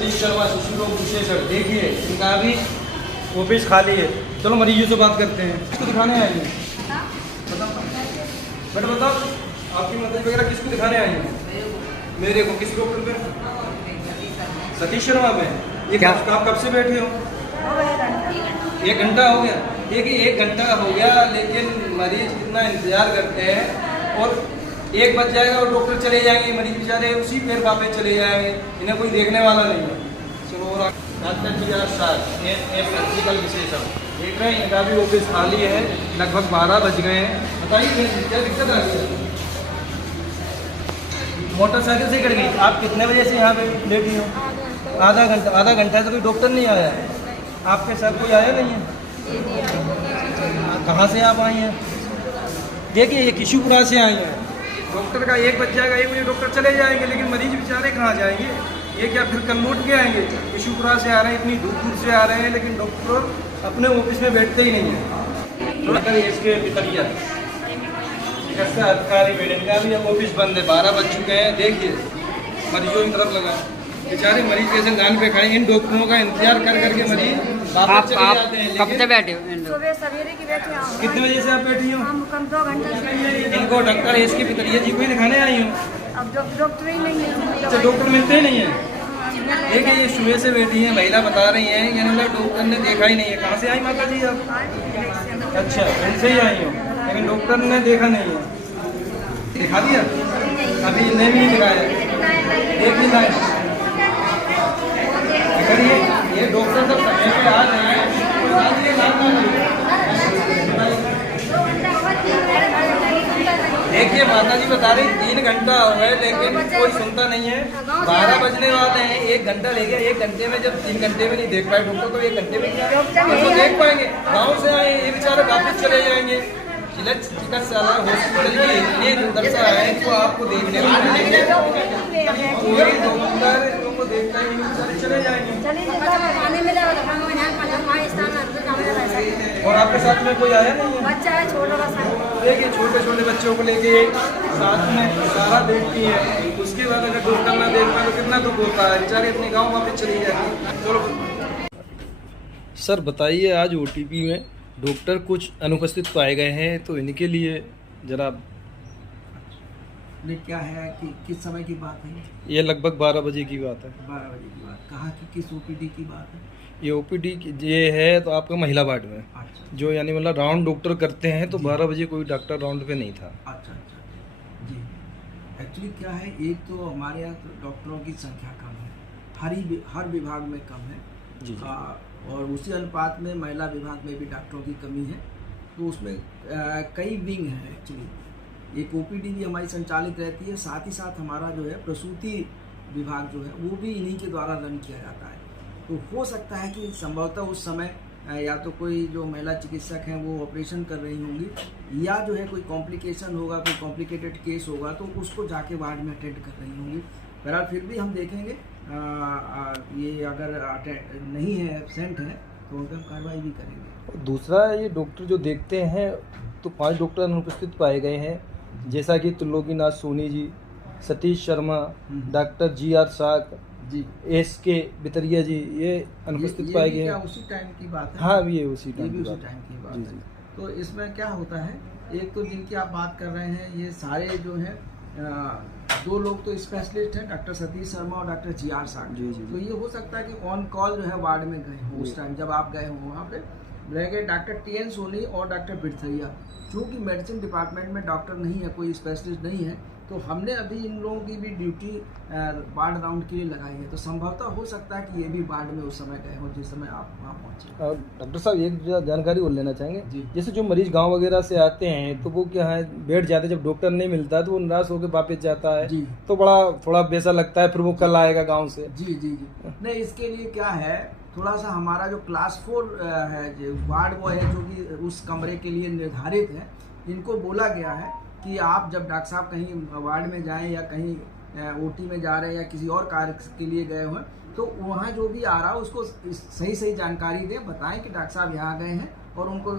सतीश शर्मा शिशु रोग विशेषज्ञ। देखिए इनका अभी ऑफिस खाली है। चलो मरीजों से बात करते हैं। किसको दिखाने आए हैं? बेटा बताओ, आपकी मदद वगैरह किसको दिखाने आई हैं? मेरे को। किस डॉक्टर पे? सतीश शर्मा पे। ये क्या? आप कब से बैठे हो? 1 घंटा हो गया। देखिए 1 घंटा हो गया, लेकिन मरीज कितना इंतजार करते हैं। और 1 बज जाएगा और डॉक्टर चले जाएंगे, मरीज बेचारे उसी पेड़ वापस चले जाएंगे, इन्हें कोई देखने वाला नहीं है। चलो डॉक्टर सर्जिकल विशेषज्ञ देख रहे हैं, इनका भी ऑफिस खाली है। लगभग 12 बज गए हैं। बताइए क्या दिक्कत आ रही है? मोटरसाइकिल से गिर गई। आप कितने बजे से यहाँ पे लेटी हो? आधा घंटा से कोई डॉक्टर नहीं आया है। आपके साथ कोई आया नहीं है? कहाँ से आप आई हैं? देखिए ये किशुपुरा से आई हैं। डॉक्टर का 1 बज जाएगा, 1 बजे डॉक्टर चले जाएंगे, लेकिन मरीज बेचारे कहाँ जाएंगे? ये क्या फिर कल लौट के आएंगे? किशुपुरा से आ रहे हैं, इतनी दूर दूर से आ रहे हैं, लेकिन डॉक्टर अपने ऑफिस में बैठते ही नहीं है। डॉक्टर इसके पितरिया अधिकारी बिल्डिंग का भी अब ऑफिस बंद है। 12 बज चुके हैं। देखिए मरीजों की तरफ लगा, बेचारे मरीज कैसे लाइन पे खड़े। इन डॉक्टरों का इंतजार कर करके मरीज वापस चले जाते हैं। कब से बैठे हो? सुबह सवेरे की बैठे हैं। कितने बजे से आप बैठी हो? हम कम 2 घंटे से। इनको डॉक्टर इसके पितरिया जी को ही दिखाने आई हूँ। अब डॉक्टर ही नहीं है। अच्छा, डॉक्टर मिलते ही नहीं है। देखिए ये सुबह से बैठी है, महिला बता रही है कि डॉक्टर ने देखा ही नहीं है। कहाँ से आई माता जी आप? अच्छा, इनसे ही आई हो, लेकिन डॉक्टर ने देखा नहीं है। दिखा दिया? अभी नहीं भी दिखाया। देख नहीं लाए। अगर ये डॉक्टर जब समय पे आ जाए देखिए माता जी बता रही 3 घंटा हो गए, लेकिन कोई सुनता नहीं है। 12 बजने वाले हैं। 1 घंटा ले गया। 1 घंटे में जब 3 घंटे में नहीं देख पाए डॉक्टर, तो 1 घंटे में क्या देख पाएंगे? गाँव से आए ये बेचारे वापस चले जाएंगे। चिकित्सालय हॉस्पिटल की इतनी दुर्दशा है तो आपको देखने को मिलेंगे। कोई डॉक्टर को देखता ही नहीं, चले जाएंगे। और आपके साथ में कोई आया नहीं है? बच्चा है छोटा बच्चा। देखिए छोटे छोटे बच्चों को लेके साथ में सारा देखती है, उसके बाद अगर डॉक्टर ना देख पाए तो कितना दुख होता है। बेचारे अपने गाँव वापस चली जाएगी। चलो सर बताइए, आज OTP में डॉक्टर कुछ अनुपस्थित पाए गए हैं, तो इनके लिए जरा ये क्या है कि किस समय की बात है? ये लगभग 12 बजे की बात है। 12 बजे की बात। कहाँ की किस OPD की बात है? ये OPD ये है तो आपका महिला वार्ड में, अच्छा जो यानी मतलब राउंड डॉक्टर करते हैं, तो 12 बजे कोई डॉक्टर राउंड पे नहीं था। अच्छा जी। एक्चुअली क्या है, एक तो हमारे यहाँ तो डॉक्टरों की संख्या कम है, हर विभाग में कम है जी। और उसी अनुपात में महिला विभाग में भी डॉक्टरों की कमी है। तो उसमें कई विंग हैं एक्चुअली। एक OPD भी हमारी संचालित रहती है, साथ ही साथ हमारा जो है प्रसूति विभाग जो है वो भी इन्हीं के द्वारा रन किया जाता है। तो हो सकता है कि संभवतः उस समय या तो कोई जो महिला चिकित्सक हैं वो ऑपरेशन कर रही होंगी, या जो है कोई कॉम्प्लिकेशन होगा, कोई कॉम्प्लिकेटेड केस होगा, तो उसको जाके वार्ड में अटेंड कर रही होंगी। बहरहाल फिर भी हम देखेंगे, ये अगर नहीं है, एब्सेंट है, तो उन पर हम कार्रवाई भी करेंगे। दूसरा, ये डॉक्टर जो देखते हैं तो 5 डॉक्टर अनुपस्थित पाए गए हैं, जैसा कि त्रिलोकीनाथ सोनी जी, सतीश शर्मा, डॉक्टर GR साक जी, SK बितरिया जी, ये अनुपस्थित पाए गए हैं। उसी टाइम की बात है? हाँ, ये उसी ये टाइम भी की उसी बात टाइम की बात जी है। जी। तो इसमें क्या होता है, एक तो जिनकी आप बात कर रहे हैं ये सारे जो हैं 2 लोग तो स्पेशलिस्ट हैं, डॉक्टर सतीश शर्मा और डॉक्टर GR साक। जी जी। तो ये हो सकता है कि ऑन कॉल जो है वार्ड में गए हो उस टाइम, जब आप गए हो वहाँ पे रह गए डॉक्टर TN सोनी और डॉक्टर बिरथैया। चूँकि मेडिसिन डिपार्टमेंट में डॉक्टर नहीं है, कोई स्पेशलिस्ट नहीं है, तो हमने अभी इन लोगों की भी ड्यूटी वार्ड राउंड के लिए लगाई है। तो संभवतः हो सकता है कि ये भी वार्ड में उस समय गए हो जिस समय आप वहाँ पहुँचे। और डॉक्टर साहब एक जानकारी और लेना चाहेंगे जी। जैसे जो मरीज गांव वगैरह से आते हैं, तो वो क्या है, बैठ जाते हैं, जब डॉक्टर नहीं मिलता है तो वो निराश होकर वापस जाता है जी। तो बड़ा थोड़ा बेसा लगता है, फिर वो कल आएगा गाँव से। जी जी जी। नहीं, इसके लिए क्या है, थोड़ा सा हमारा जो क्लास 4 है जो वार्ड, वो है जो कि उस कमरे के लिए निर्धारित है, इनको बोला गया है कि आप जब डॉक्टर साहब कहीं वार्ड में जाएं या कहीं OT में जा रहे हैं या किसी और कार्य के लिए गए हुए, तो वहाँ जो भी आ रहा है उसको सही सही जानकारी दें, बताएं कि डॉक्टर साहब यहाँ गए हैं, और उनको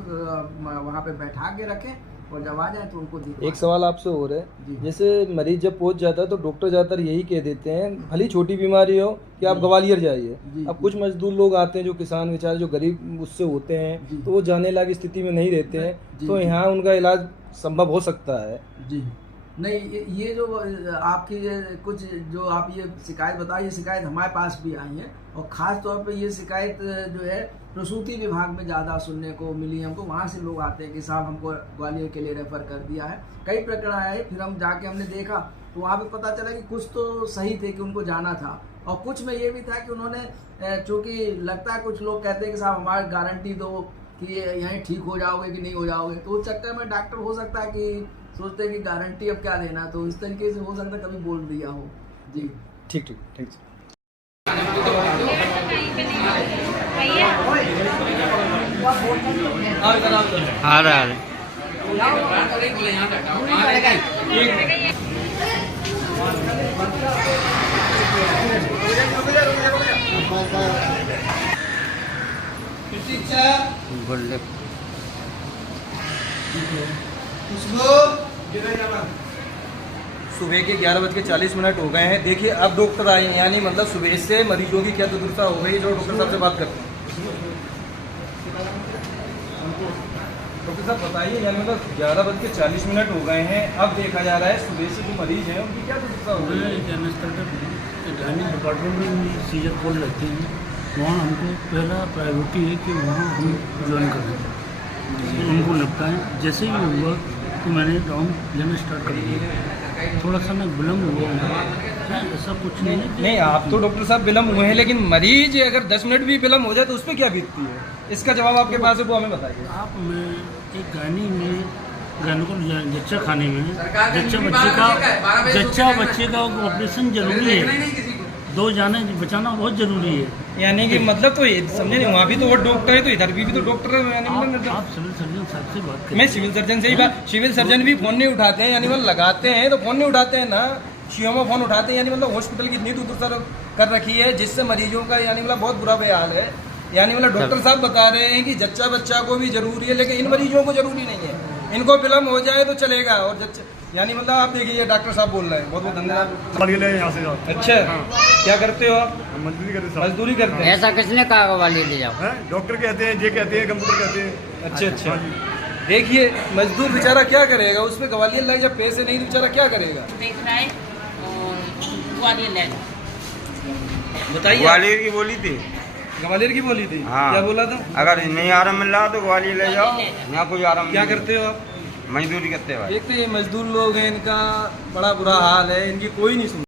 वहाँ पे बैठा के रखें। और जब आ जाए तो उनको दिखवा। एक सवाल आपसे हो रहा जी। है, जैसे मरीज जब पहुंच जाता है तो डॉक्टर ज़्यादातर यही कह देते हैं, भली छोटी बीमारी हो कि आप ग्वालियर जाइए। जी, अब जी। कुछ मजदूर लोग आते हैं जो किसान बेचारे जो गरीब उससे होते जी। हैं, तो वो जाने लायक स्थिति में नहीं रहते हैं, जी, तो जी। यहाँ उनका इलाज संभव हो सकता है। जी नहीं, ये जो आपकी ये कुछ जो आप ये शिकायत बताई, ये शिकायत हमारे पास भी आई है, और ख़ास तौर पे ये शिकायत जो है प्रसूति विभाग में ज़्यादा सुनने को मिली है हमको। वहाँ से लोग आते हैं कि साहब हमको ग्वालियर के लिए रेफ़र कर दिया है। कई प्रकरण आए, फिर हम जाके हमने देखा तो वहाँ पे पता चला कि कुछ तो सही थे कि उनको जाना था, और कुछ में ये भी था कि उन्होंने चूँकि लगता है कुछ लोग कहते हैं कि साहब हमारी गारंटी दो कि यहीं ठीक हो जाओगे कि नहीं हो जाओगे, तो उस चक्कर में डॉक्टर हो सकता है कि सोचते हैं कि गारंटी अब क्या देना, तो इस तरीके से हो सकता है कभी बोल दिया हो। जी ठीक ठीक ठीक। आ रहा है। बोले सुबह के 11:40 हो गए हैं। देखिए अब डॉक्टर आए हैं, यानी मतलब सुबह से मरीजों की क्या दुर्दशा हो गई है, जो डॉक्टर साहब से बात करते हैं। डॉक्टर साहब बताइए, यानी मतलब 11:40 हो गए हैं, अब देखा जा रहा है सुबह से जो मरीज हैं उनकी क्या दुर्दशा हो गई है? गायनिक डिपार्टमेंट में सीजर कॉल रहते हैं, वहाँ हमको पहला प्रायोरिटी है कि वहाँ हम ज्वाइन करें, उनको निपटाएं। जैसे ही हुआ तो मैंने राउंड लेना स्टार्ट कर दिया। थोड़ा सा ना विलम्ब हुआ है, ऐसा कुछ नहीं है। नहीं, आप तो डॉक्टर साहब विलम्ब हुए हैं, लेकिन मरीज अगर 10 मिनट भी विलम्ब हो जाए तो उस पर क्या बीतती है, इसका जवाब आपके पास है, वो हमें बताइए। आप में एक गायनी में गायनिको जच्चा खाने में जच्चा बच्चे का ऑपरेशन जरूरी है, 2 जाने बचाना बहुत जरूरी है। यानी कि मतलब तो ये समझे नहीं, वहाँ भी तो वो डॉक्टर है तो इधर भी तो डॉक्टर है, यानी आप सिविल सर्जन साहब से बात करें। मैं सिविल सर्जन से ही बात, सिविल सर्जन भी फोन नहीं उठाते हैं, यानी मतलब लगाते हैं तो फोन नहीं उठाते हैं ना, सीएमओ फोन उठाते हैं, यानी मतलब हॉस्पिटल की इतनी दुर्दशा कर रखी है जिससे मरीजों का यानी मतलब बहुत बुरा बेहाल है। यानी मतलब डॉक्टर साहब बता रहे हैं कि जच्चा बच्चा को भी जरूरी है, लेकिन इन मरीजों को जरूरी नहीं है, इनको विलम्ब हो जाए तो चलेगा। और जच्चा यानी मतलब आप देखिए डॉक्टर साहब बोल रहे हैं, बहुत बहुत धन्यवाद। यहाँ से अच्छा, क्या करते हो आप? मजदूरी करते साहब। मजदूरी करते हैं। ऐसा किसने कहा ग्वालियर ले जाओ? हैं? डॉक्टर कहते हैं, ये कहते हैं, कंप्यूटर कहते हैं। अच्छा अच्छा। देखिए मजदूर बेचारा क्या करेगा, उसमें ग्वालियर लाए जब पैसे नहीं तो बेचारा क्या करेगा, देख रहा है और ग्वालियर ले जाओ। बताइए। ग्वालियर की बोली थी। ग्वालियर की बोली थी, हाँ। क्या बोला था? अगर नहीं आराम मिल रहा तो ग्वालियर ले जाओ, यहाँ कोई आराम क्या नहीं। करते हो आप? मजदूरी करते हैं भाई। देखते ये मजदूर लोग हैं, इनका बड़ा बुरा हाल है, इनकी कोई नहीं सुनता।